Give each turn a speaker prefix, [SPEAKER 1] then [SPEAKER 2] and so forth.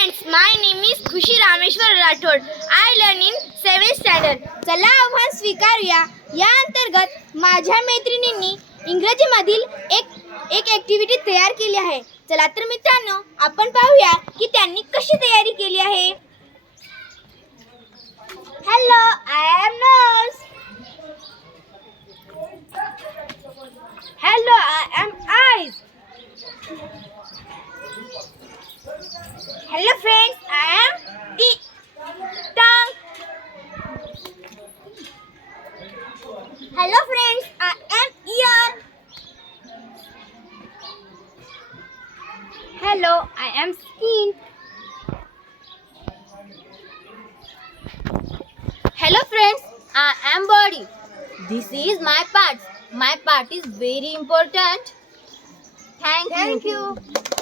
[SPEAKER 1] friends, my name is Khushi Rameshwar Rathod. I learn in 7th standard. चला आव्हान स्वीकारूया. या अंतर्गत माझ्या मैत्रिणींनी इंग्रजीमधील एक ॲक्टिव्हिटी तयार केली आहे. चला तर मित्रांनो, आपण पाहूया की त्यांनी कशी तयारी केली आहे. Hello, I am nurse. Hello, I am eyes. Hello friends, I am the tongue. Hello friends, I am ear. Hello, I am skin. Hello friends, I am body. This is my part. My part is very important. Thank you.